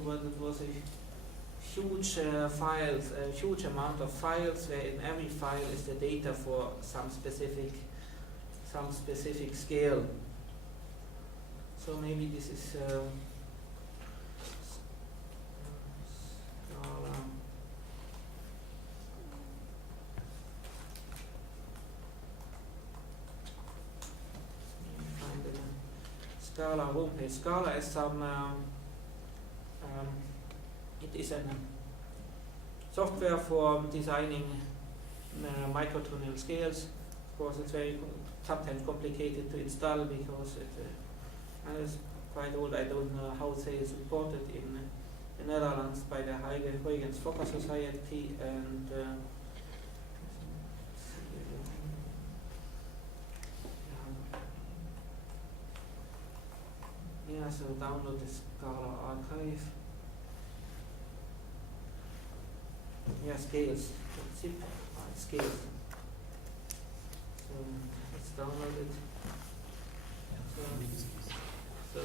but it was a huge files, a huge amount of files, where in every file is the data for some specific scale. So maybe this is Scala. Find the Scala homepage. Scala is some. It is a software for designing microtonal scales. Of course, it's very sometimes complicated to install because it's quite old. I don't know how they is reported in the Netherlands by the Huygens Fokker Society, and yeah, so download the Scala archive. Yeah, scales. Zip scales. So let's download it. So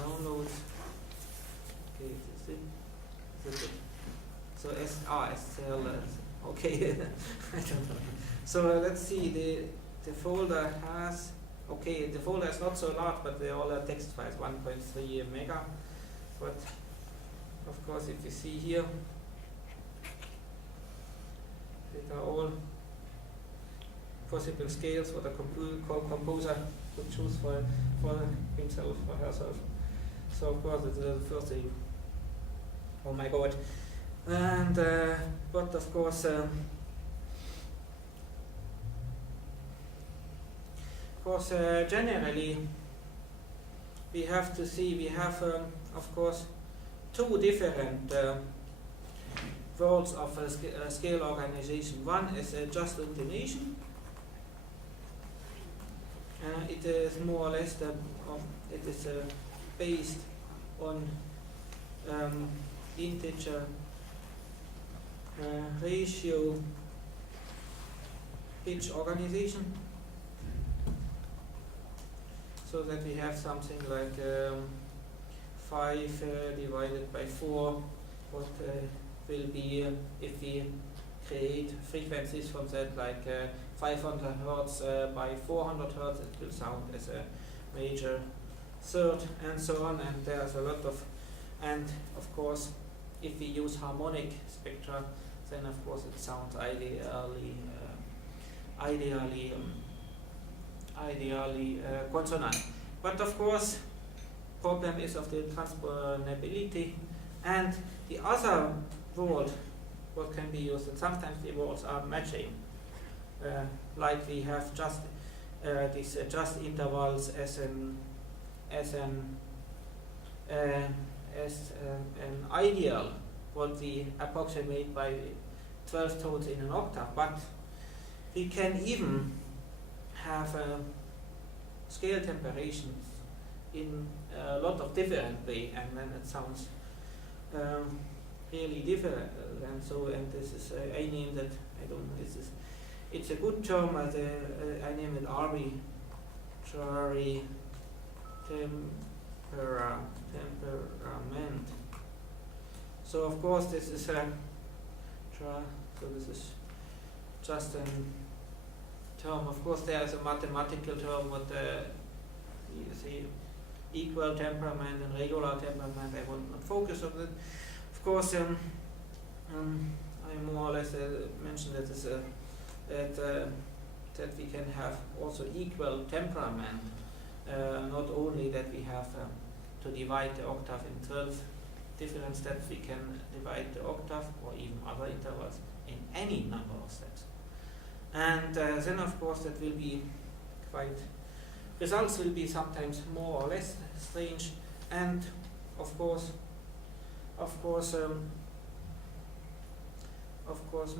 download. Okay, is it? So STL. Okay, I don't know. So let's see. The folder has. Okay, the folder is not so large, but they all are text files, 1.3 mega. But of course, if you see here, these are all possible scales what a composer could choose for himself or herself. So of course, it's the first thing. Oh my God! And but of course, generally, we have to see. We have, of course, two different worlds of scale organization. One is just intonation. It is more or less it is based on integer ratio pitch organization, so that we have something like 5 divided by 4, what will be if we create frequencies from that, like 500 Hertz by 400 Hertz, it will sound as a major third, and so on. And there's a lot of, and of course, if we use harmonic spectra, then of course it sounds ideally consonant. But of course, problem is of the transponability, and the other world what can be used, and sometimes the words are matching, like we have just these just intervals as an ideal, what we approximate by 12 tones in an octave, but we can even have scale temperations in a lot of different way, and then it sounds really different. And so, and this is I name that, I don't know, it's a good term. I name it arbitrary temperament. So of course this is so this is just a term. Of course there is a mathematical term what you see, equal temperament and regular temperament. I will not focus on it. Of course, I more or less mentioned that is that we can have also equal temperament, not only that we have to divide the octave in 12 different steps. We can divide the octave or even other intervals in any number of steps, and then of course that will be quite. Results will be sometimes more or less strange, and of course,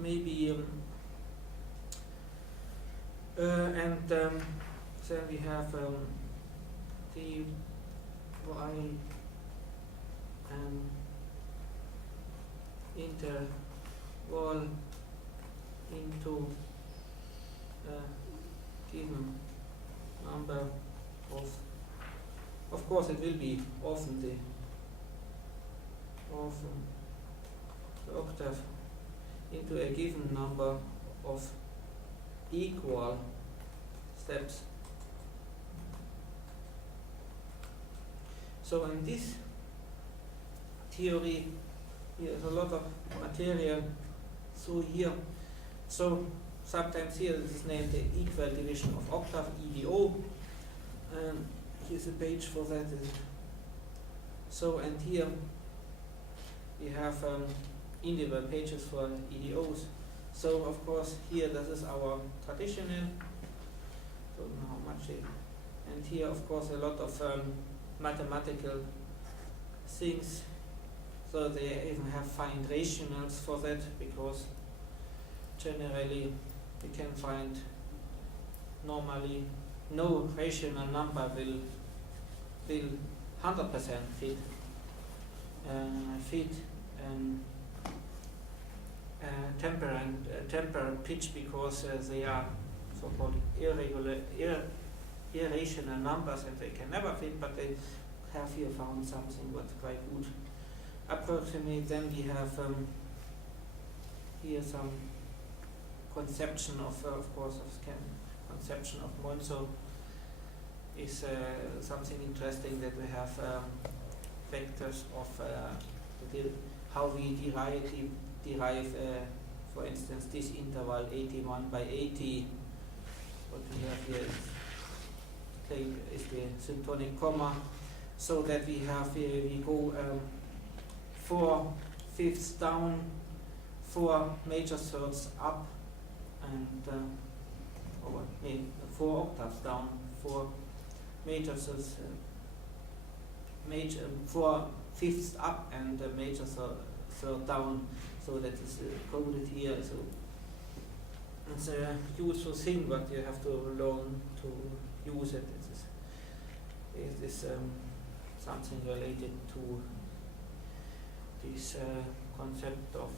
maybe, and then we have the y interval into given number of course it will be often the of the octave into a given number of equal steps. So in this theory, here is a lot of material. So here, so sometimes here this is named the equal division of octave, EDO. Here's a page for that. So, and here we have individual pages for EDOs. So of course here this is our traditional, don't know how much it, and here of course a lot of mathematical things. So they even have find rationals for that, because generally we can find normally no rational number will 100% fit temperate pitch, because they are so-called irrational numbers and they can never fit, but they have here found something what's quite good approximate. Then we have here some conception of course of conception of Monzo is something interesting, that we have vectors of how we derive for instance this interval 81 by 80. What we have here is the syntonic comma, so that we have we go 4/5 down, 4 major thirds up, and 4 octaves down, 4 major thirds, 4/5 up, and a major third down. So that is coded here. So it's a useful thing, but you have to learn to use it. It is something related to this concept of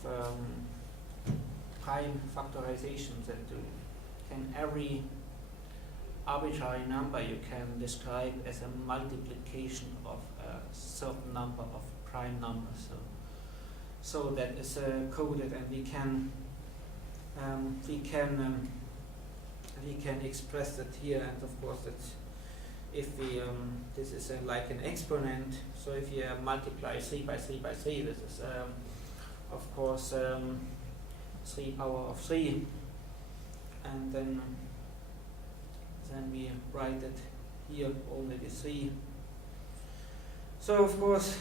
prime factorization, that you can every arbitrary number you can describe as a multiplication of a certain number of prime numbers. So that is coded, and we can express that here. And of course that if we this is like an exponent, so if you multiply 3 by 3 by 3, this is of course 3 power of 3, and then we write it here only the 3. So of course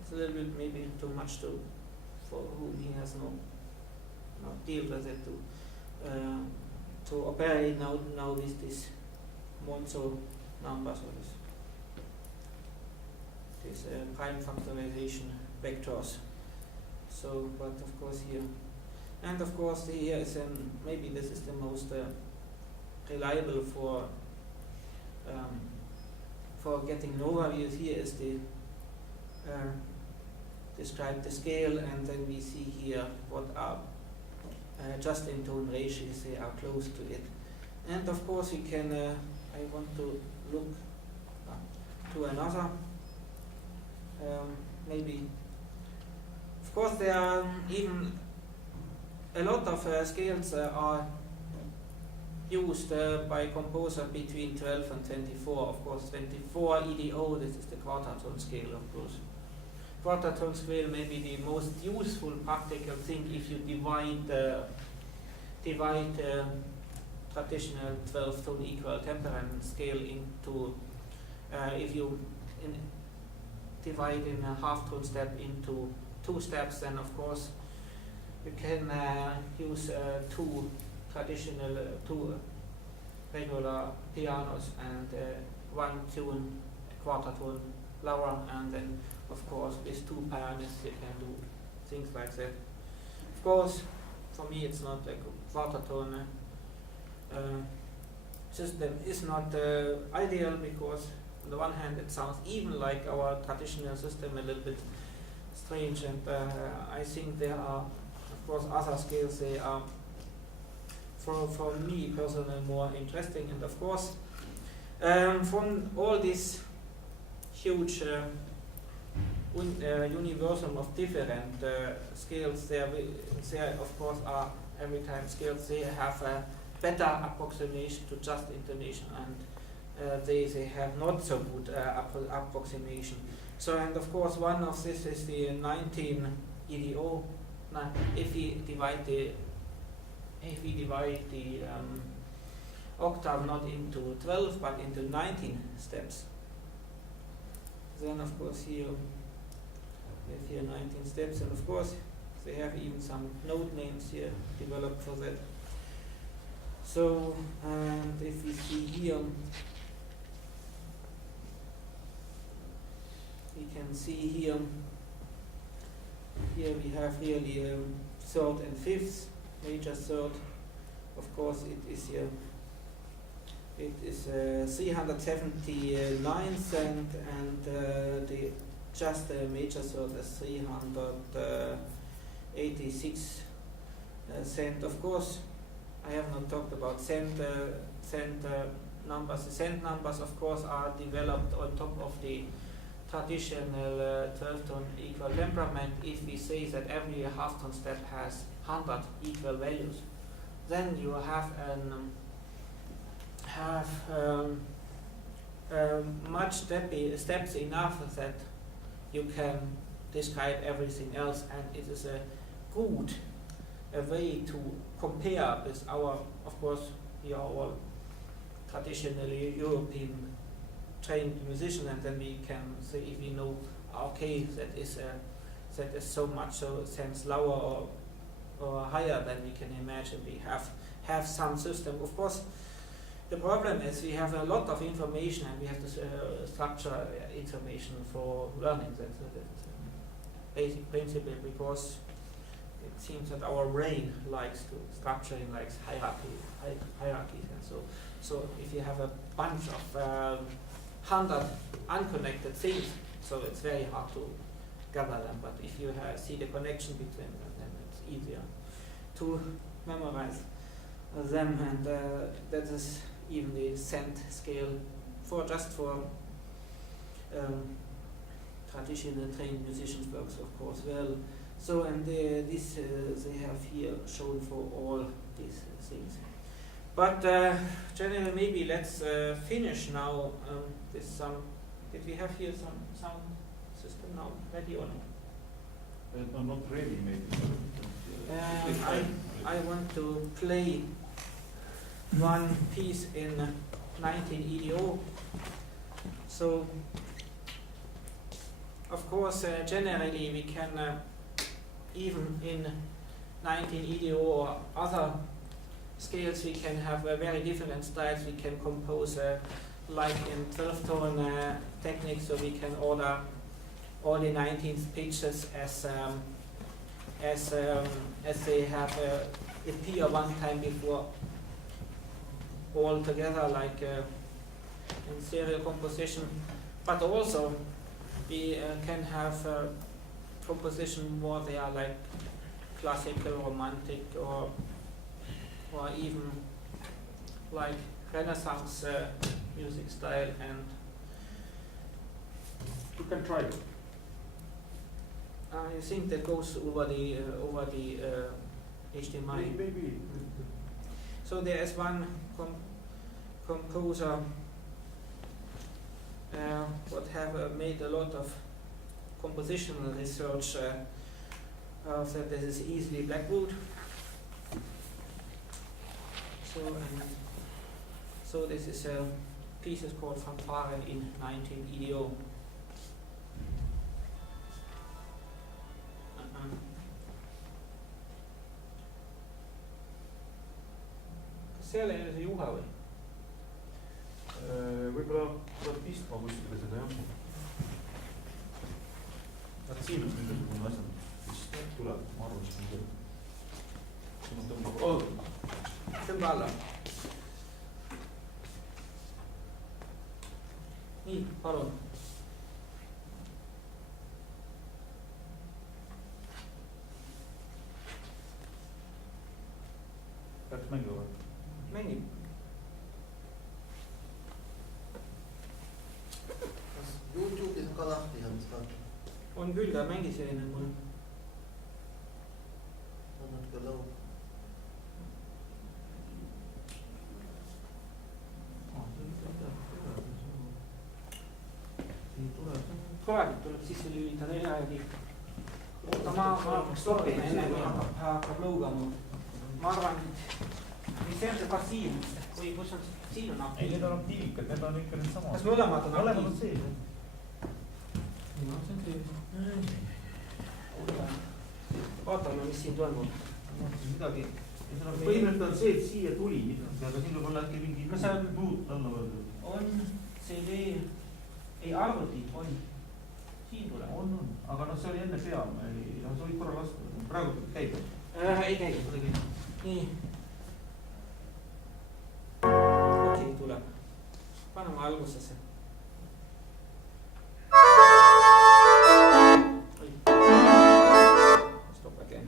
it's a little bit maybe too much for whom he has no deal with it to operate now with this Monzo numbers, or this prime factorization vectors. So, but of course here, and of course here is maybe this is the most reliable for getting an overview. Here is the describe the scale, and then we see here what are just in tone ratios, they are close to it. And of course we can, I want to look to another, maybe, of course there are even a lot of scales are used by composer between 12 and 24. Of course 24 EDO, this is the quarter tone scale, of course. Quarter tone scale may be the most useful practical thing if you divide traditional 12 tone equal temperament scale into if you divide in a half tone step into 2 steps, then of course you can use 2 regular pianos and 1 tune quarter tone lower, and then of course with 2 pianists you can do things like that. Of course for me it's not like a quarter tone system is not ideal, because on the one hand it sounds even like our traditional system, a little bit strange, and I think there are of course other scales, they are for me personally more interesting. And of course from all these huge universum of different scales. There of course are every time scales. They have a better approximation to just intonation, and they have not so good approximation. So, and of course one of this is the 19 EDO. Now, if we divide the octave not into 12 but into 19 steps, then of course here we have here 19 steps, and of course they have even some note names here developed for that. So, and if we see here, we can see here we have really third and fifth, major third. Of course it is here. It is 379th and the just major third is 386 cent. Of course, I have not talked about cent numbers. The cent numbers, of course, are developed on top of the traditional 12-tone equal temperament. If we say that every half-tone step has 100 equal values, then you have much steps enough that you can describe everything else, and it is a good way to compare with our, of course, we are all traditionally European trained musician, and then we can say if we know, okay, that is so much so cents lower or higher, then we can imagine we have some system. Of course, the problem is we have a lot of information and we have to structure information for learning. That's a basic principle, because it seems that our brain likes to structure in like hierarchies, and so if you have a bunch of 100 unconnected things, so it's very hard to gather them. But if you see the connection between them, then it's easier to memorize them, and that is even the cent scale for traditional trained musicians works, of course, well. So, and this they have here shown for all these things. But generally, maybe let's finish now with some. Did we have here some sound system now ready or no? No, not really, maybe. I want to play one piece in 19 EDO. So, of course, generally we can even in 19 EDO or other scales we can have very different styles. We can compose like in 12-tone technique, so we can order all the 19th pitches as they have appear one time before all together, like in serial composition. But also we can have composition where they are like classical, romantic, or even like Renaissance music style, and you can try it. I think that goes over the HDMI. Maybe. So there is one composer what have made a lot of compositional research that this is easily Blackwood. So this is a piece is called Fanfare in 19 EDO. Kas see ei ole see juhe või? Võib-olla tuleb pistma kuskile seda, jah. Aga siin on mingisugune asjad, mis tuleb, ma arvan, et siin tõmba alla. Nii, palun. Peaks mängiva? Mängib. YouTube'is on ka lahti saanud vaadata. on küll, ta mängis selline mul. On natuke laul. Tuleb sisse lülitada jällegi. Oota, ma stopin enne, kui hakkab lõugama. Ma arvan, mis see on see basiin, või kus on siin on aktiivne? Ei, need on aktiivikad, need on ikka need samad. Kas mõlemad on mõlemad on sees? No, see on sees. Vaatame, mis siin toimub. Midagi. Põhimõtteliselt on see, et siia tuli, aga siin võib olla äkki mingi muud alla võrdud. On CD, ei arvuti, on. Siin tuleb. On, aga noh, see oli enne peal, sa võid korra lasta, praegu käib. Ei käi. Nii. Okei, tuleb. Paneme algusesse. Stop again.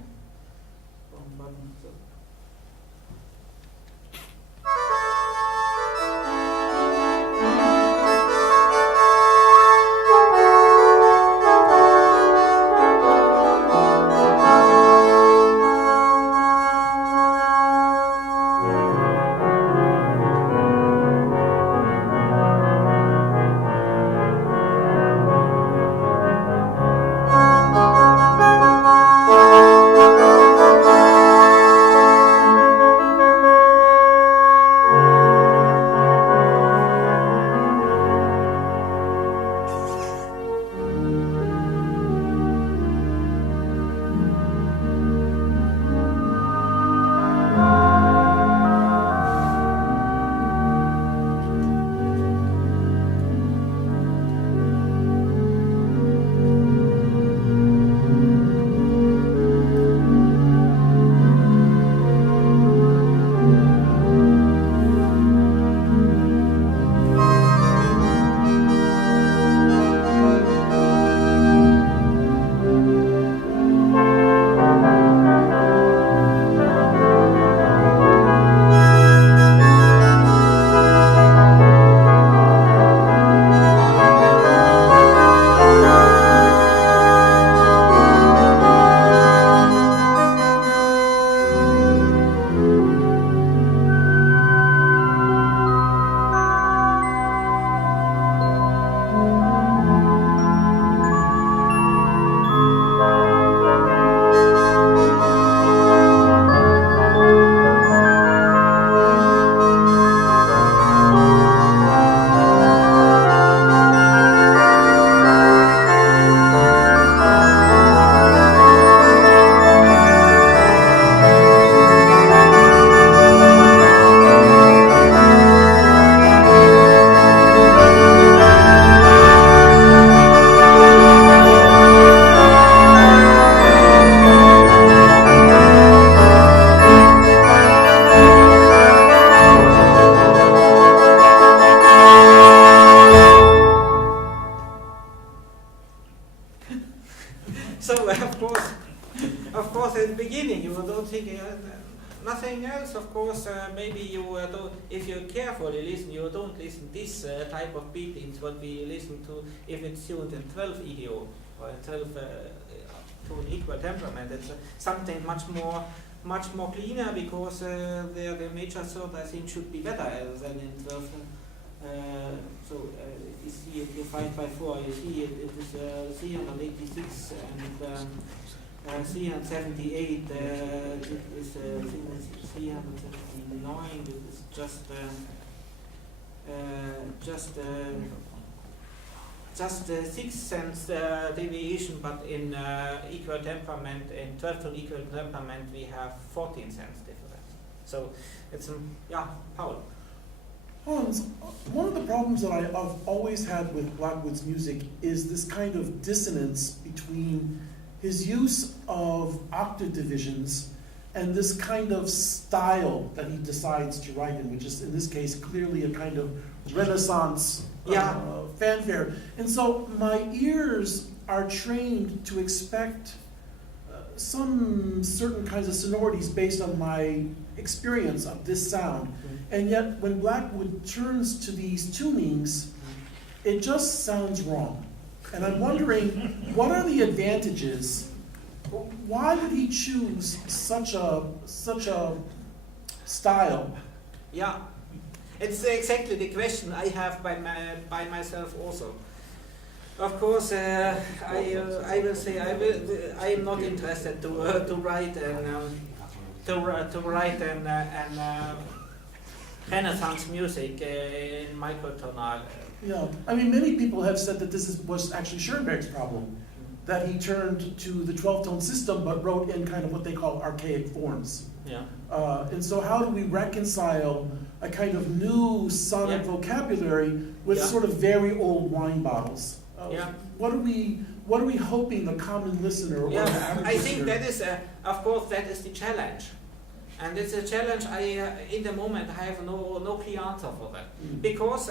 Nothing else, of course. Maybe you don't, if you carefully listen, you don't listen this type of beatings what we listen to if it's tuned in 12 EDO or 12 tone equal temperament. It's something much more cleaner because the major third I think should be better than in 12. So if you see it, you 5x4, you see it is 386 and 378 it is 379. It is just 6 cents deviation, but in equal temperament, in 12 tone equal temperament, we have 14 cents difference. So it's Paul. Hans, one of the problems that I've always had with Blackwood's music is this kind of dissonance between his use of octave divisions and this kind of style that he decides to write in, which is in this case clearly a kind of Renaissance fanfare. And so my ears are trained to expect some certain kinds of sonorities based on my experience of this sound. And yet when Blackwood turns to these tunings, it just sounds wrong. And I'm wondering, what are the advantages? Why would he choose such a style? Yeah, it's exactly the question I have by myself also. Of course, I will say I am not interested to write an Renaissance music in microtonal. Yeah, I mean, many people have said that this was actually Schoenberg's problem, that he turned to the 12-tone system but wrote in kind of what they call archaic forms. Yeah. And so how do we reconcile a kind of new sonic vocabulary with sort of very old wine bottles? What are we hoping the common listener or the average I think listener? that is, of course, that is the challenge. And it's a challenge in the moment I have no clear answer for that. Because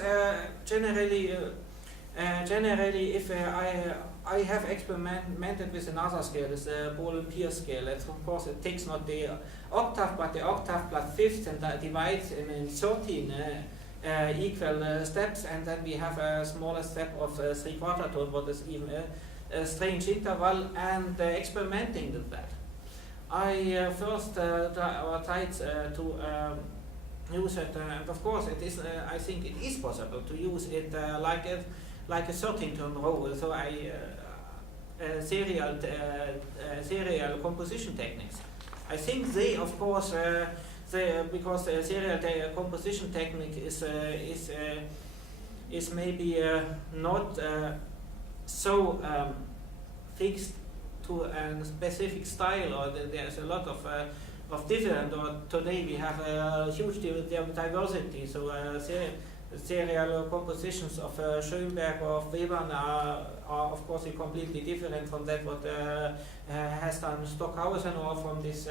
generally if I have experimented with another scale, this Ball and Pierce scale. It's, of course, it takes not the octave, but the octave plus fifth, and divides in 13 equal steps, and then we have a smaller step of 3/4 tone, what is even a strange interval, and experimenting with that. I first tried to use it, and of course it is. I think it is possible to use it like a 13-tone row. So serial composition techniques. I think they, of course, because the serial composition technique is maybe not so fixed to a specific style, or there's a lot of different. Or today we have a huge diversity. So serial compositions of Schoenberg or of Webern are of course completely different from that what has done Stockhausen, or from this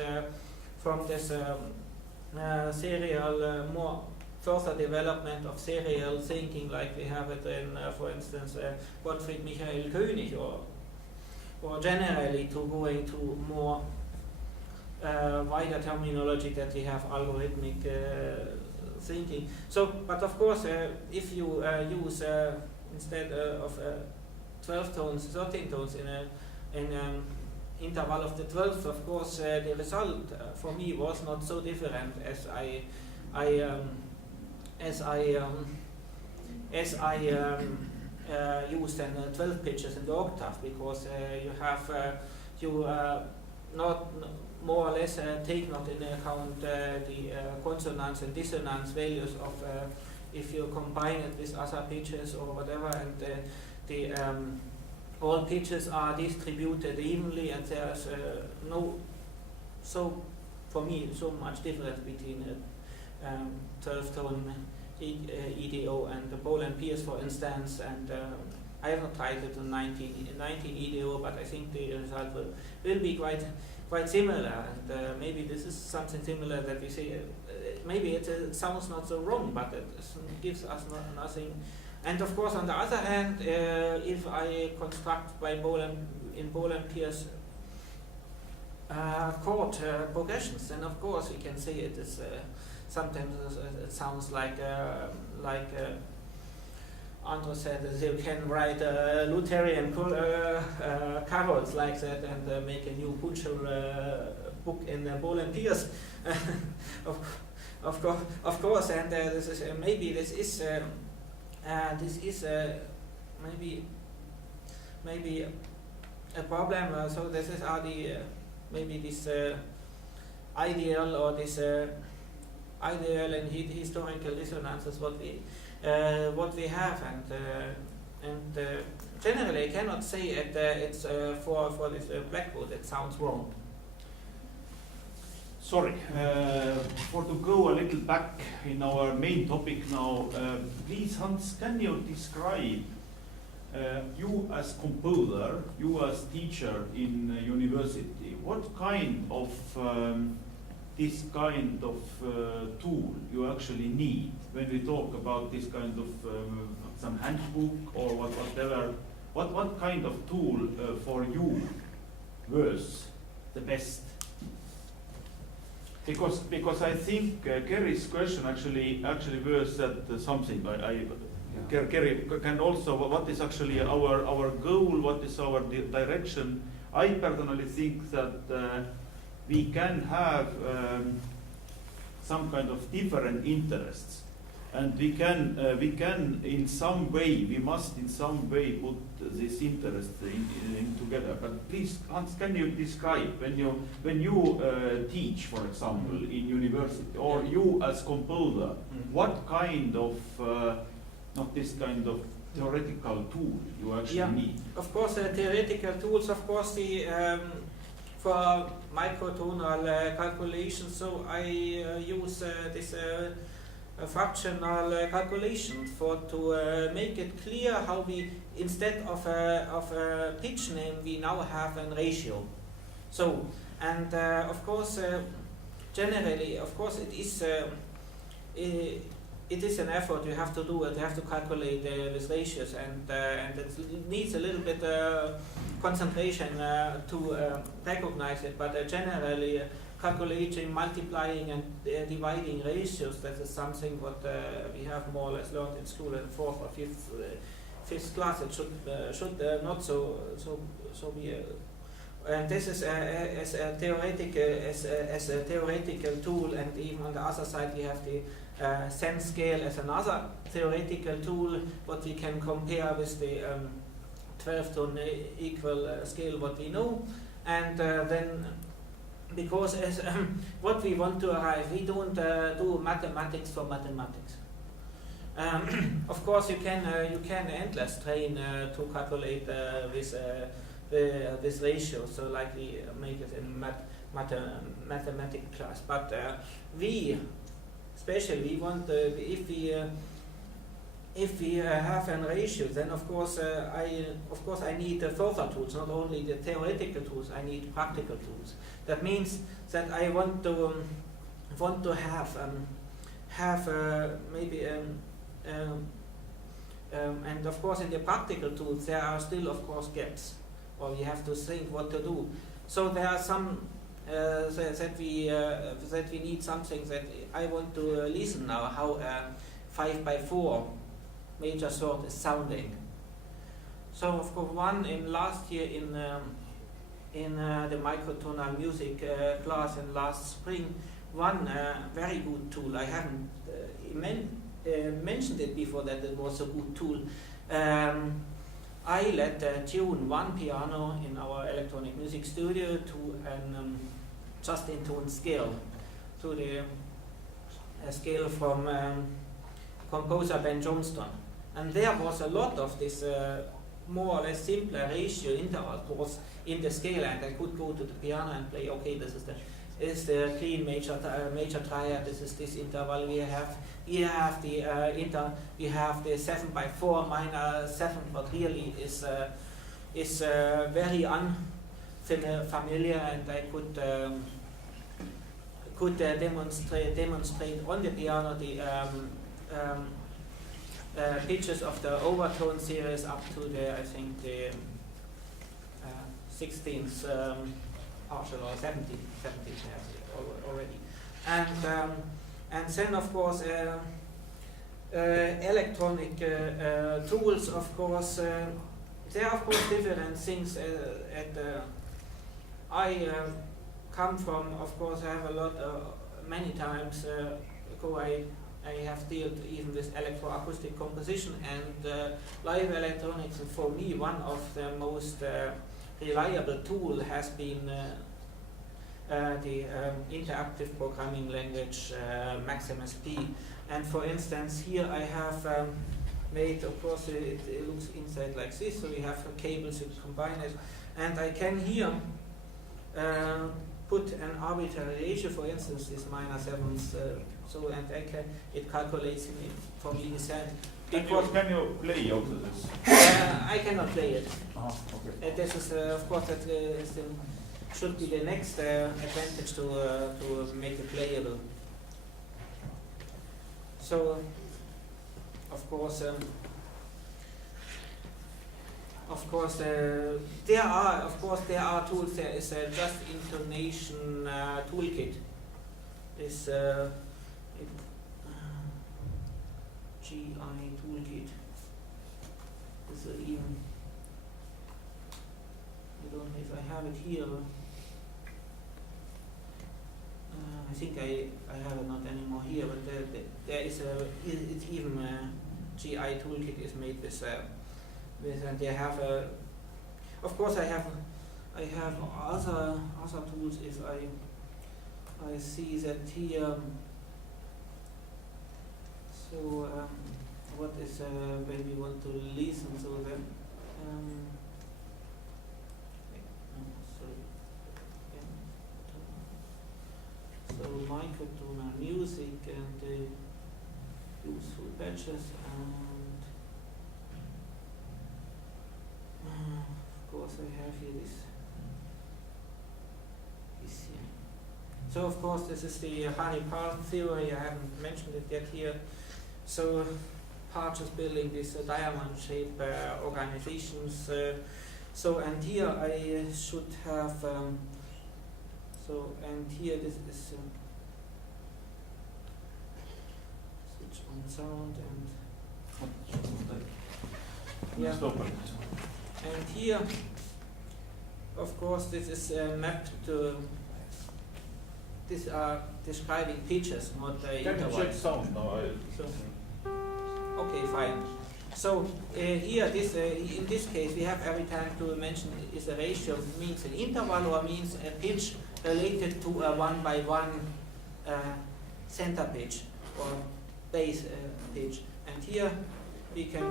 serial more further development of serial thinking, like we have it in, for instance, Gottfried Michael König, or generally to go into more wider terminology that we have algorithmic thinking. So, but of course, if you use instead of 12 tones, 13 tones in an interval of the 12th, of course, the result for me was not so different as used then 12 pitches in the octave, because you not more or less take not into account the consonance and dissonance values of if you combine it with other pitches or whatever, and all pitches are distributed evenly, and there's for me so much difference between a 12-tone EDO and the Ball and Pierce, for instance, and I have not tried it in 19 EDO, but I think the result will be quite similar, and maybe this is something similar that we say. Maybe it sounds not so wrong, but it gives us nothing. And of course, on the other hand, if I construct by Ball and Pierce chord progressions, then of course we can say it is sometimes it sounds like Andrew said that you can write Lutheran carols like that, and make a new Punchel book in Ball and Pierce. Of course, and this is maybe a problem. So this is maybe this ideal, or this ideal and historical dissonances what we have, and generally I cannot say it's for this Blackwood it sounds wrong. Sorry, for to go a little back in our main topic now, please Hans, can you describe you as composer, you as teacher in university, what kind of this kind of tool you actually need when we talk about this kind of some handbook or whatever? What kind of tool for you was the best? Because I think Kerry's question actually was that something I can also, what is actually our goal, what is our direction. I personally think that we can have some kind of different interests, and we can in some way, we must in some way put this interest in together. But please, Hans, can you describe when you teach, for example, in university, or you as composer, what kind of not this kind of theoretical tool you actually need? Of course, theoretical tools. Of course, the for microtonal calculation. So I use this fractional calculation to make it clear how we, instead of a pitch name, we now have a ratio. So, and of course, generally, of course, it is an effort you have to do it. You have to calculate these ratios, and it needs a little bit concentration to recognize it. But generally, calculating, multiplying, and dividing ratios, that is something what we have more or less learned in school in fourth or fifth class. It should not so be. And this is as a theoretical tool, and even on the other side we have the sense scale as another theoretical tool, what we can compare with the 12 tone equal scale what we know, and then because as what we want to arrive, we don't do mathematics for mathematics. Of course, you can endless train to calculate this ratio, so like we make it in mathematics class. But we want if we have a ratio, then of course I need further tools, not only the theoretical tools. I need practical tools. That means that I want to have maybe and of course in the practical tools there are still of course gaps, or we have to think what to do. So there are some that we need something that I want to listen now how 5x4 major third is sounding. So of course one in last year in the microtonal music class in last spring, one very good tool. I haven't mentioned it before that it was a good tool. I let tune one piano in our electronic music studio to an just-in-tone scale, to the scale from composer Ben Johnston. And there was a lot of this more or less simpler ratio intervals in the scale, and I could go to the piano and play, okay, this is the clean major triad, this is this interval we have. We have the we have the 7x4 minor 7, but really is very unfamiliar, and I could demonstrate on the piano the pitches of the overtone series up to the, I think, the 16th partial or 17th already, and then of course electronic tools. Of course, there are of course different things. I come from. Of course, I have a lot. Many times ago, I have dealt even with electroacoustic composition and live electronics. And for me, one of the most reliable tool has been the interactive programming language Maximus P. And for instance, here I have made, of course, it looks inside like this, so we have cables, you combine it, and I can here put an arbitrary ratio, for instance, this minor 7s, so, and it calculates for me the sound. Can you play also this? I cannot play it. Okay. This is, of course, that should be the next advantage to make it playable. So, of course, there are tools. There is a just intonation toolkit. This GI toolkit So even, I don't know if I have it here. I think I have it not anymore here, but there is it's even GI toolkit is made with and they have of course I have other tools if I see that here. So what is when we want to listen, so then so microtonal music and useful patches, and of course I have here this here. So of course this is the honey-part theory. I haven't mentioned it yet here. So Parch is building these diamond-shaped organizations. So and here I should have and here this is switch on sound and yeah. And here, of course, this is mapped to. These are describing pitches, not Can you check sound now? Okay, fine. So here, in this case, we have every time to mention is a ratio, means an interval or means a pitch related to a 1x1 center pitch or bass pitch. And here we can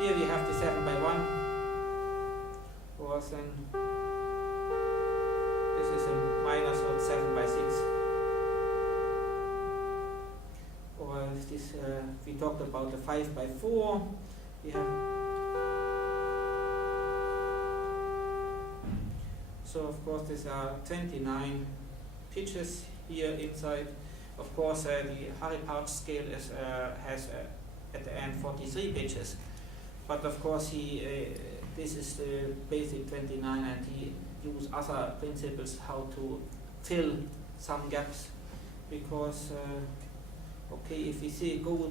here we have the 7x1, or then this is a minus of 7x6, or this we talked about the 5x4. We have so of course these are 29 pitches here inside. Of course the Harry-Parch scale is has at the end 43 pitches. But of course this is the basic 29, and he used other principles how to fill some gaps, because okay, if we go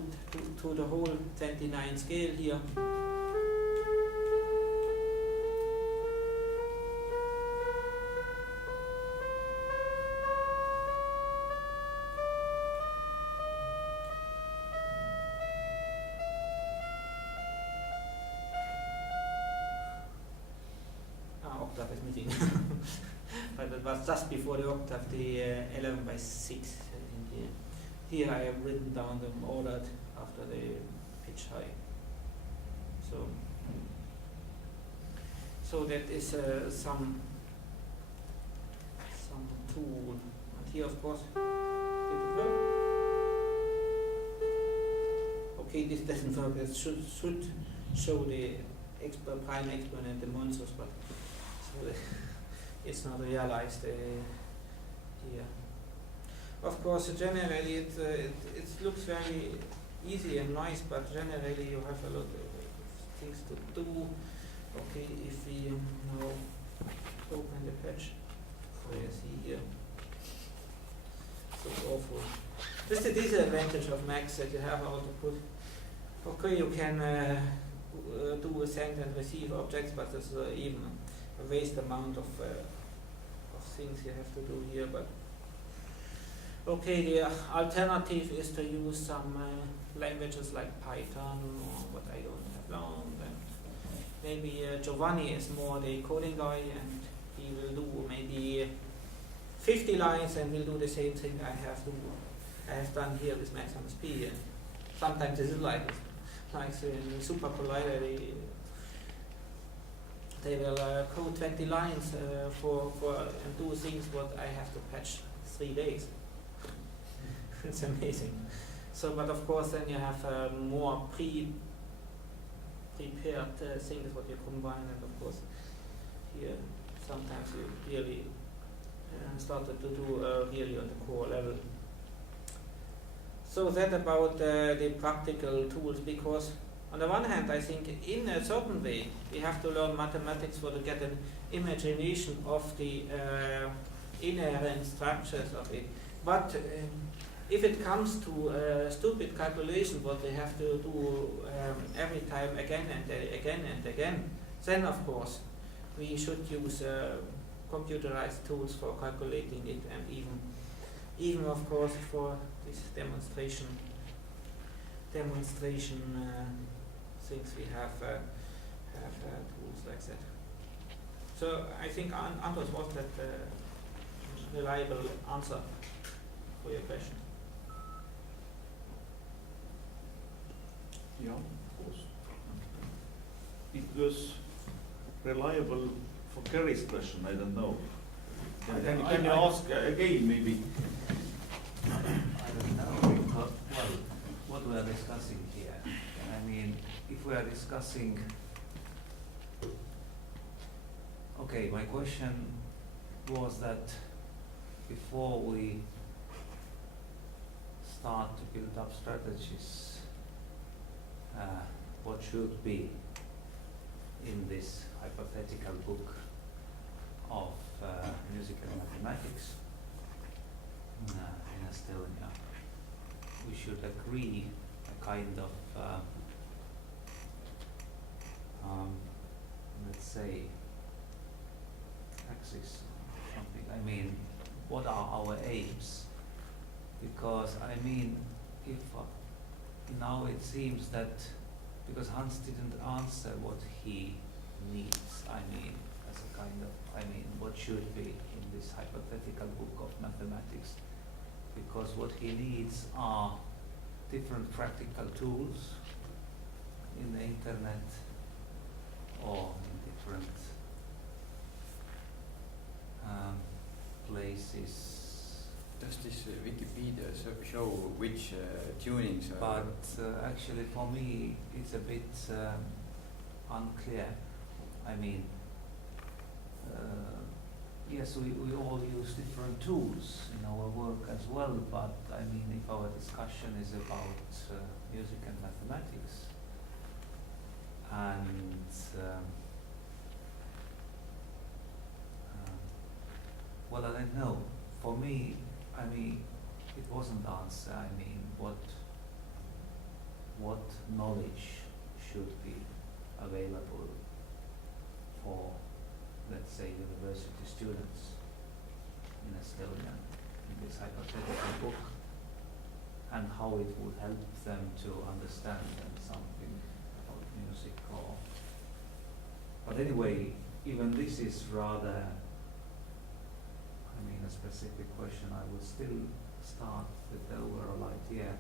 to the whole 29 scale here, octave is missing, but it was just before the octave, the 11x6 in here. Here I have written down them ordered after the pitch high. So that is some tool. And here of course, did it work? Okay, this doesn't work. It should show the prime exponent, the monsters, but it's not realized here. Of course, generally it looks very easy and nice, but generally you have a lot of things to do. Okay, if we now open the patch, so you see here, so awful. This is the disadvantage of Macs, that you have output. Okay, you can do send and receive objects, but there's even a waste amount of things you have to do here. But okay, the alternative is to use some languages like Python or what I don't have learned. And maybe Giovanni is more the coding guy, and he will do maybe 50 lines and will do the same thing I have done here with maximum speed. And sometimes this is like the Super Collider. They will code 20 lines and do things what I have to patch 3 days. It's amazing. So, but of course, then you have more prepared things what you combine, and of course, here sometimes you really started to do really on the core level. So that about the practical tools, because on the one hand, I think in a certain way we have to learn mathematics to get an imagination of the inherent structures of it. But if it comes to stupid calculation, what they have to do every time again and again, then of course we should use computerized tools for calculating it, and even of course for this demonstration things we have tools like that. So I think Anders was that reliable answer for your question. Yeah, of course. It was reliable for Kerry's question, I don't know. Can you ask again, maybe? I don't know, because, well, what we are discussing here. I mean, if we are discussing, okay, my question was that before we start to build up strategies, what should be in this hypothetical book of music and mathematics in Estonia, we should agree a kind of, let's say, axis or something. I mean, what are our aims? Because I mean, if now it seems that because Hans didn't answer what he needs, I mean, as a kind of, I mean, what should be in this hypothetical book of mathematics, because what he needs are different practical tools in the internet or in different places. Does this Wikipedia show which tunings are? But actually for me it's a bit unclear. I mean, yes, we all use different tools in our work as well, but I mean, if our discussion is about music and mathematics, and well, I don't know. For me, I mean, it wasn't answer. I mean, what knowledge should be available for, let's say, university students in Estonia in this hypothetical book, and how it would help them to understand something about music or. But anyway, even this is rather, I mean, a specific question. I would still start with the overall idea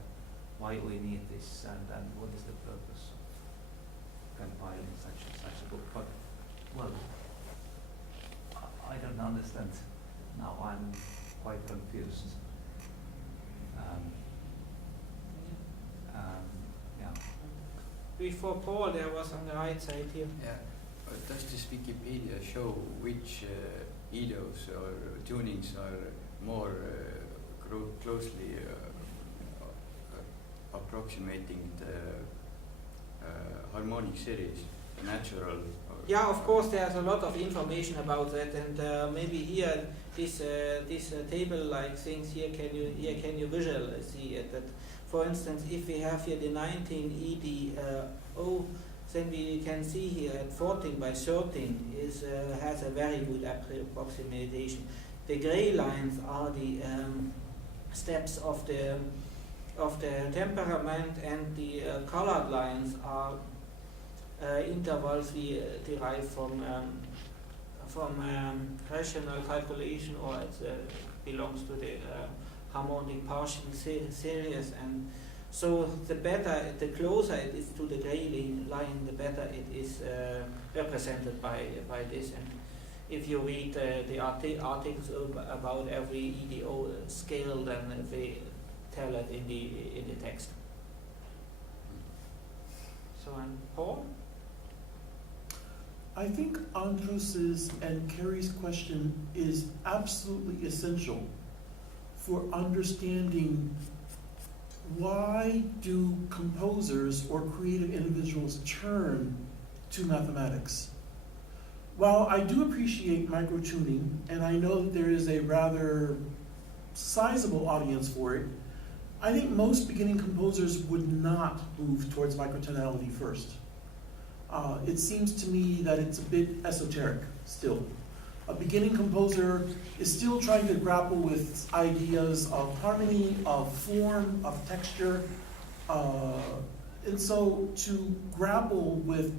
why we need this and what is the purpose of compiling such a book. But, well, I don't understand now. I'm quite confused. Yeah. Before Paul, there was on the right side here. Yeah. Does this Wikipedia show which eidos or tunings are more closely approximating the harmonic series, the natural? Yeah, of course, there's a lot of information about that, and maybe here this table-like things here can you visually see it? That, for instance, if we have here the 19 EDO, then we can see here at 14 by 13 has a very good approximation. The gray lines are the steps of the temperament, and the colored lines are intervals we derive from rational calculation, or it belongs to the harmonic partial series. And so the closer it is to the gray line, the better it is represented by this. And if you read the articles about every EDO scale, then they tell it in the text. So, and Paul? I think Andrus's and Kerry's question is absolutely essential for understanding why do composers or creative individuals turn to mathematics. While I do appreciate microtuning, and I know that there is a rather sizable audience for it, I think most beginning composers would not move towards microtonality first. It seems to me that it's a bit esoteric still. A beginning composer is still trying to grapple with ideas of harmony, of form, of texture, and so to grapple with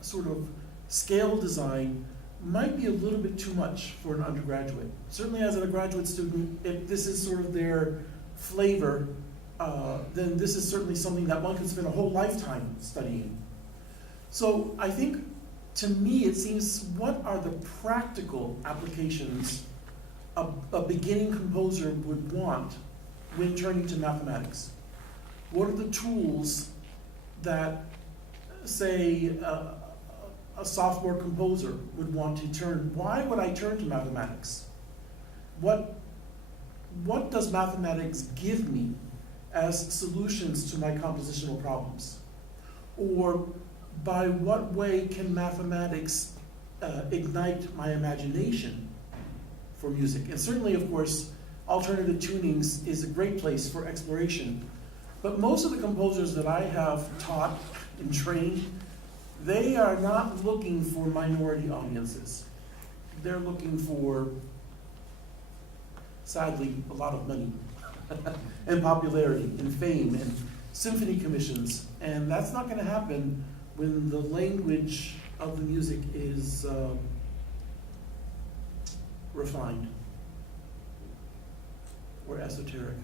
sort of scale design might be a little bit too much for an undergraduate. Certainly as a graduate student, if this is sort of their flavor, then this is certainly something that one can spend a whole lifetime studying. So I think, to me, it seems, what are the practical applications a beginning composer would want when turning to mathematics? What are the tools that, say, a sophomore composer would want to turn? Why would I turn to mathematics? What does mathematics give me as solutions to my compositional problems? Or by what way can mathematics ignite my imagination for music? And certainly, of course, alternative tunings is a great place for exploration. But most of the composers that I have taught and trained, they are not looking for minority audiences. They're looking for, sadly, a lot of money and popularity and fame and symphony commissions. And that's not going to happen when the language of the music is refined or esoteric.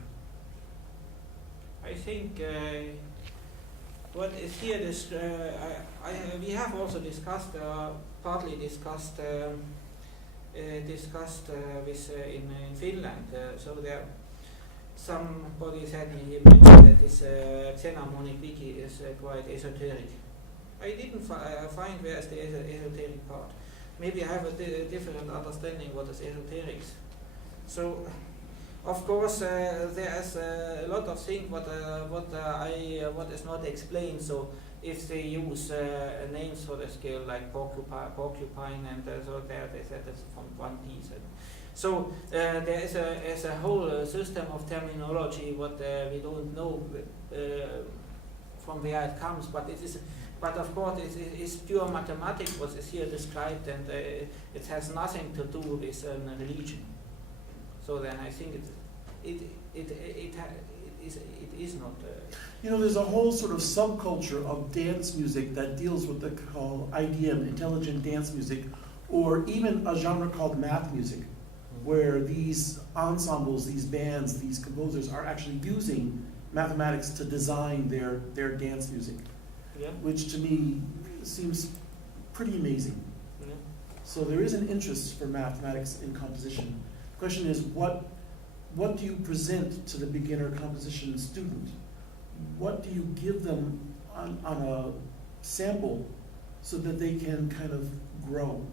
I think what is here, we have also discussed, partly discussed with in Finland. So there, somebody said he mentioned that this xenharmonic wiki is quite esoteric. I didn't find where is the esoteric part. Maybe I have a different understanding what is esoterics. So, of course, there is a lot of things what is not explained. So, if they use names for the scale like porcupine, and so there they said it's from one piece. So there is a whole system of terminology what we don't know from where it comes, but it is. But of course, it is pure mathematics what is here described, and it has nothing to do with religion. So then I think it is not. You know, there's a whole sort of subculture of dance music that deals with the called IDM, intelligent dance music, or even a genre called math music, where these ensembles, these bands, these composers are actually using mathematics to design their dance music. Yeah. Which to me seems pretty amazing. Yeah. So there is an interest for mathematics in composition. The question is, what do you present to the beginner composition student? What do you give them on a sample so that they can kind of grow?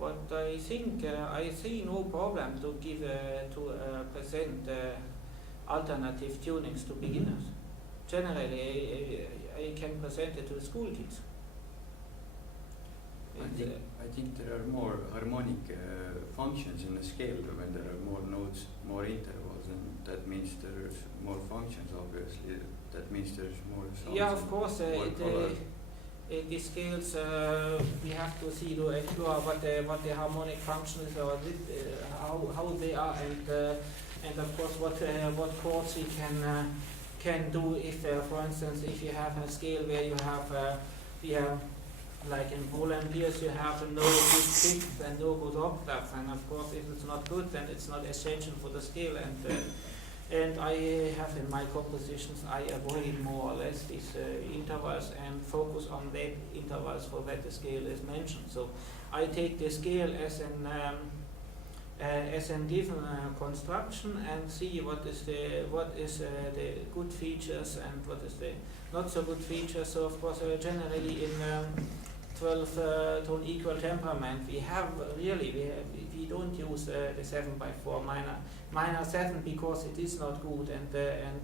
But I think I see no problem to give present alternative tunings to beginners. Generally, I can present it to school kids. I think there are more harmonic functions in the scale when there are more notes, more intervals, and that means there's more functions. Obviously, that means there's more sounds. Yeah, of course. The scales we have to see to explore what the harmonic functions are, how they are, and of course what chords we can do if, for instance, if you have a scale where you have like in Poland Pierce, you have no good sixth and no good octave, and of course if it's not good, then it's not essential for the scale. And I have in my compositions, I avoid more or less these intervals and focus on that intervals for that the scale is mentioned. So I take the scale as a given construction and see what is the good features and what is the not so good features. So of course generally in 12-tone equal temperament we don't use the 7/4 minor 7 because it is not good, and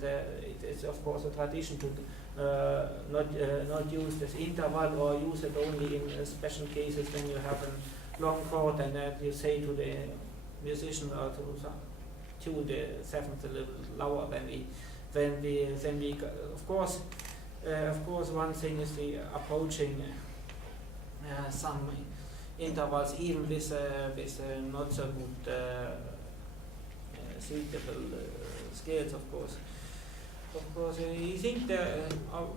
it is of course a tradition to not use this interval or use it only in special cases when you have a long chord and you say to the musician or tune the seventh a little lower than we of course one thing is the approaching some intervals even with not so good suitable scales, of course. Of course, you think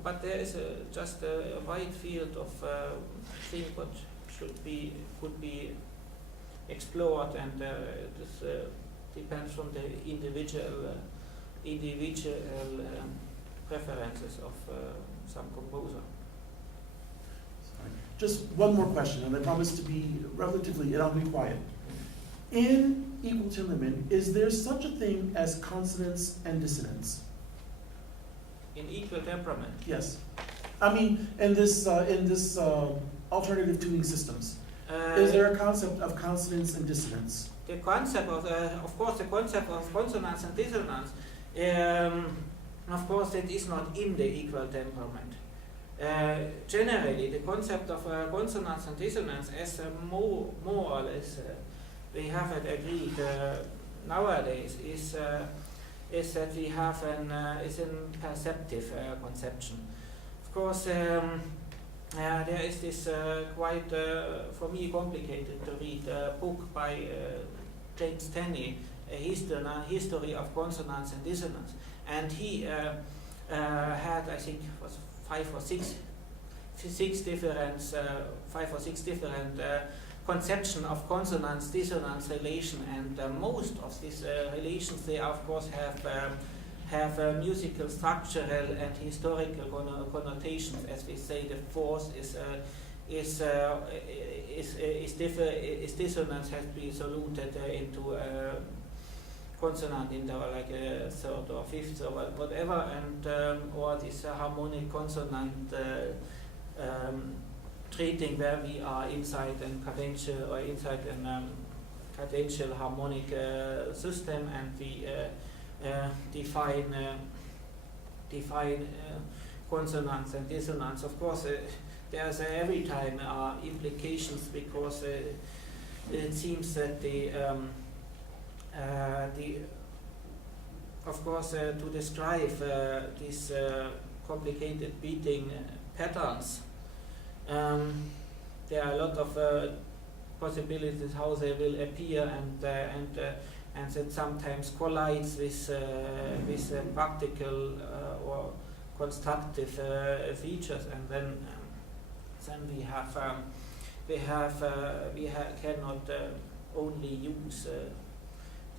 but there is just a wide field of things what could be explored, and this depends from the individual preferences of some composer. Just one more question, and I promise to be relatively, and I'll be quiet. In equal temperament, is there such a thing as consonance and dissonance? In equal temperament? Yes. I mean, in this alternative tuning systems, is there a concept of consonance and dissonance? The concept of course, the concept of consonance and dissonance, of course, it is not in the equal temperament. Generally, the concept of consonance and dissonance, as more or less we have it agreed nowadays, is that we have is a perceptive conception. Of course, there is this quite, for me, complicated to read book by James Tenney, a history of consonance and dissonance, and he had, I think, was five or six different conception of consonance-dissonance relation, and most of these relations, they of course have musical, structural, and historical connotations. As we say, the fourth is dissonance has been soluted into consonant interval, like a third or fifth or whatever, and or this harmonic consonant treating where we are inside a cadential or inside a cadential harmonic system, and we define consonance and dissonance. Of course, there's every time implications, because it seems that of course, to describe these complicated beating patterns, there are a lot of possibilities how they will appear, and that sometimes collides with practical or constructive features, and then we cannot only use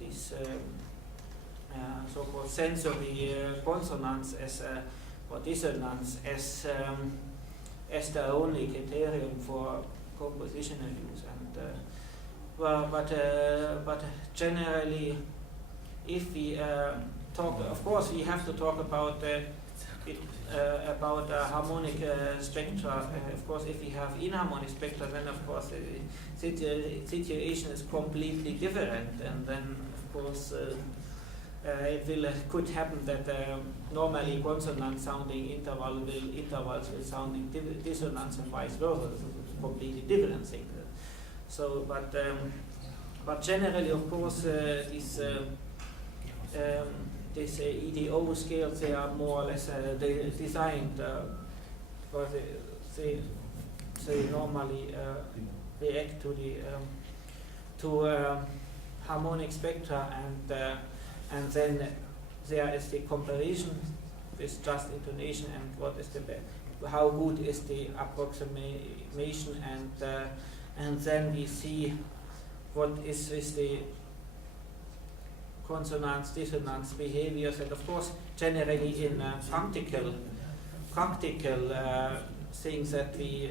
this so-called sensory consonance or dissonance as the only criterion for compositional use, and but generally, if we talk, of course, we have to talk about harmonic spectra. Of course, if we have inharmonic spectra, then of course the situation is completely different, and then of course could happen that normally consonant sounding intervals will sounding dissonance, and vice versa. It's a completely different thing. So, but generally, of course, these EDO scales, they are more or less designed for they normally react to the harmonic spectra, and then there is the comparison with just intonation, and what is how good is the approximation, and then we see what is with the consonance dissonance behaviors, and of course generally in practical things that we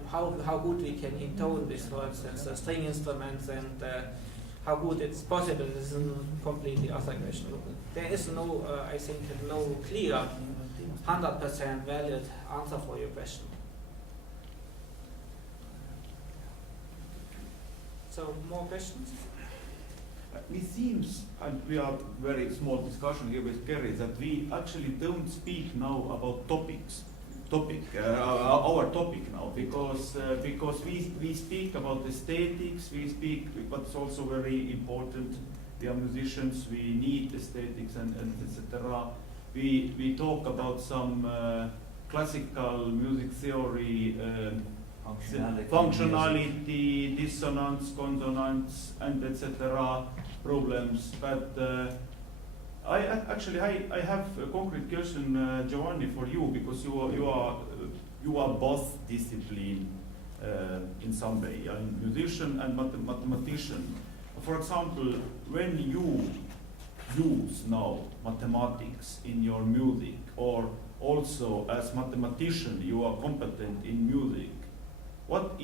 how good we can intone with, for instance, string instruments, and how good it's possible. This is a completely other question. There is no, I think, no clear 100% valid answer for your question. So, more questions? It seems, and we have very small discussion here with Kerry, that we actually don't speak now about topics. topic, our topic now, because we speak about aesthetics, we speak, what's also very important. We are musicians, we need aesthetics and etc. We talk about some classical music theory, functionality, dissonance, consonance, and etc. problems. But I have a concrete question, Giovanni, for you, because you are both discipline in some way, a musician and mathematician. For example, when you use now mathematics in your music, or also as mathematician you are competent in music, what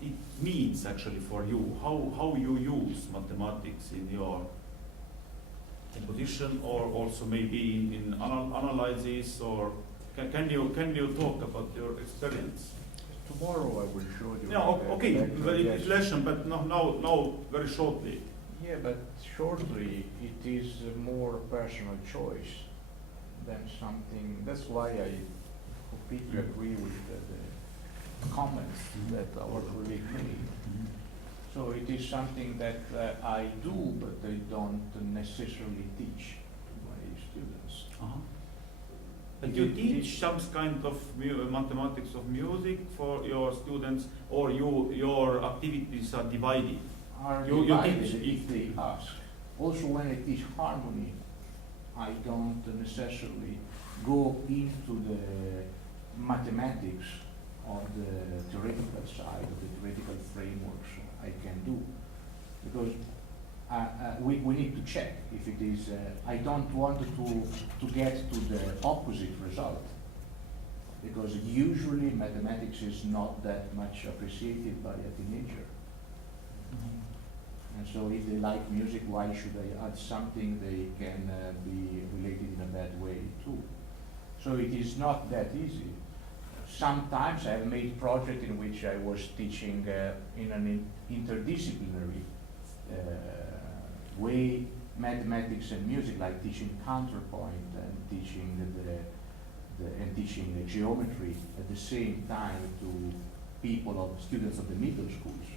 it means actually for you? How you use mathematics in your composition, or also maybe in analysis, or can you talk about your experience? Tomorrow I will show you. Yeah, okay, very lesson, but now very shortly. Yeah, but shortly it is a more personal choice than something. That's why I completely agree with the comments that our colleague made. So it is something that I do, but I don't necessarily teach to my students. But you teach some kind of mathematics of music for your students, or your activities are divided? You teach if they ask. Also, when I teach harmony, I don't necessarily go into the mathematics of the theoretical side, of the theoretical frameworks I can do, because we need to check if it is. I don't want to get to the opposite result, because usually mathematics is not that much appreciated by a teenager. And so if they like music, why should I add something they can be related in a bad way too? So it is not that easy. Sometimes I have made projects in which I was teaching in an interdisciplinary way mathematics and music, like teaching counterpoint and teaching the geometry at the same time to students of the middle schools.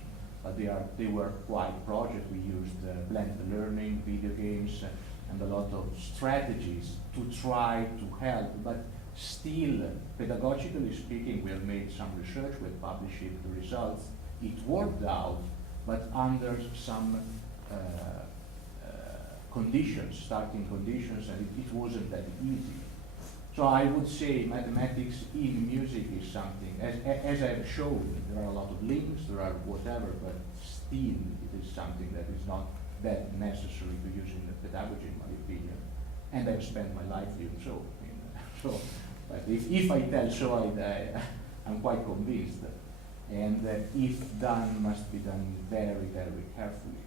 But they were quite projects. We used blended learning, video games, and a lot of strategies to try to help. But still, pedagogically speaking, we have made some research, we have published the results. It worked out, but under some conditions, starting conditions, and it wasn't that easy. So I would say mathematics in music is something, as I have shown, there are a lot of links, there are whatever, but still it is something that is not that necessary to use in the pedagogy, in my opinion. And I've spent my life doing so. But if I tell so, I'm quite convinced. And if done, must be done very, very carefully.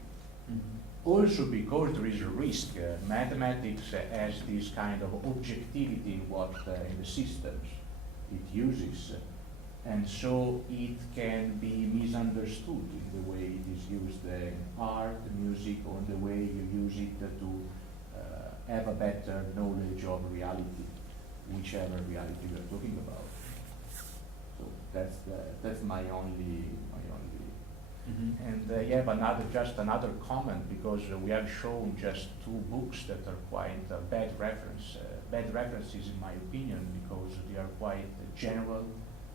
Also because there is a risk. Mathematics has this kind of objectivity in the systems it uses, and so it can be misunderstood in the way it is used in art, music, or the way you use it to have a better knowledge of reality, whichever reality we are talking about. So that's my only. And just another comment, because we have shown just two books that are quite bad references in my opinion, because they are quite general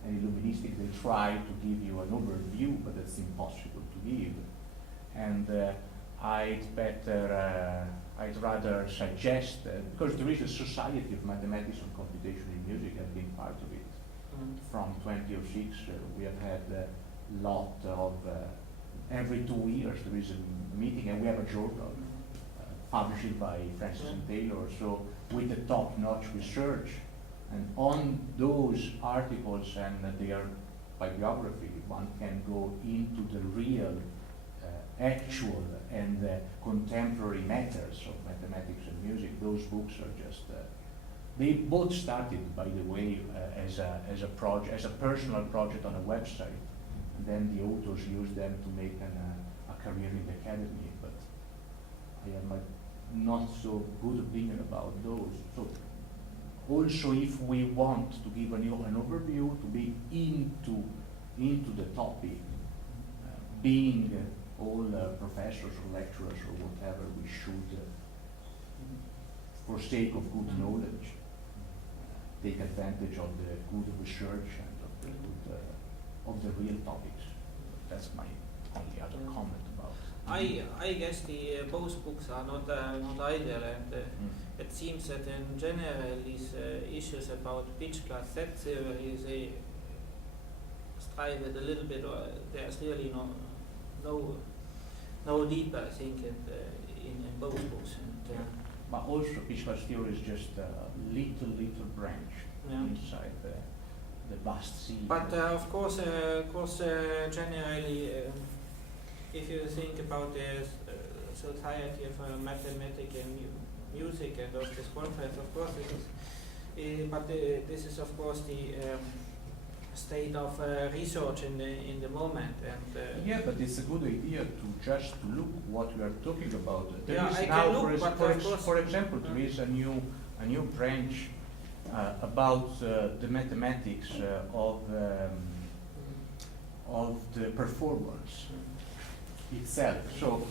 and illuministic. They try to give you an overview, but it's impossible to give. And I'd rather suggest, because there is a Society of Mathematics and Computation in Music, I've been part of it. From 2006, we have had a lot of, every 2 years there is a meeting, and we have a journal published by Francis and Taylor, so with the top-notch research. And on those articles and their bibliography, one can go into the real, actual and contemporary matters of mathematics and music. Those books are just, they both started, by the way, as a project, as a personal project on a website. And then the authors used them to make a career in the academy, but I have a not so good opinion about those. So also if we want to give an overview, to be into the topic, being all professors or lecturers or whatever, we should, for sake of good knowledge, take advantage of the good research and of the real topics. That's my only other comment about it. I guess the both books are not ideal, and it seems that in general these issues about pitch class set theory, they strive it a little bit, or there's really no deeper, I think, in both books. And, but also pitch class theory is just a little branch inside the vast sea. But of course, generally, if you think about the Society of Mathematics and Music and of this conference, of course, this is of course the state of research in the moment. And yeah, but it's a good idea to just look what we are talking about. There yeah, is I now, can look, for example, there is a new branch about the mathematics of the performance itself. So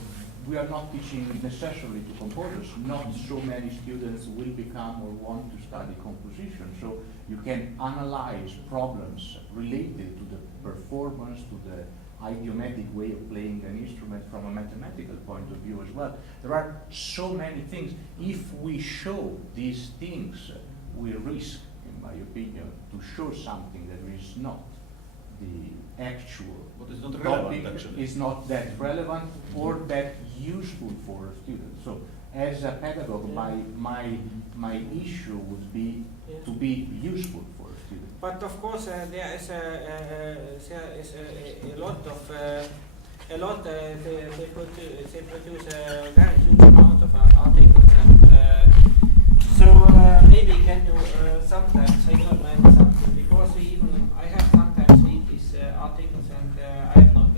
we are not teaching necessarily to composers. Not so many students will become or want to study composition. So you can analyze problems related to the performance, to the idiomatic way of playing an instrument from a mathematical point of view as well. There are so many things. If we show these things, we risk, in my opinion, to show something that is not the actual What is not relevant, topic, actually. is not that relevant or that useful for students. So as a pedagogue, my issue would be to be useful for a student. But of course, there is a lot of they produce a very huge amount of articles, and so maybe can you sometimes recommend something, because I have sometimes read these articles, and I have not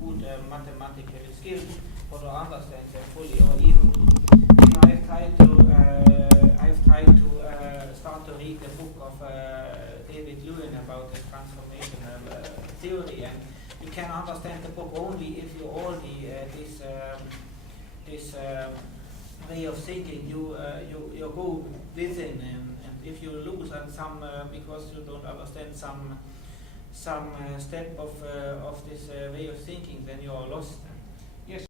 good mathematical skills or to understand them fully, or even I've tried to start to read the book of David Lewin about the transformational theory, and you can understand the book only if you already this way of thinking you go within, and if you lose at some because you don't understand some step of this way of thinking, then you are lost.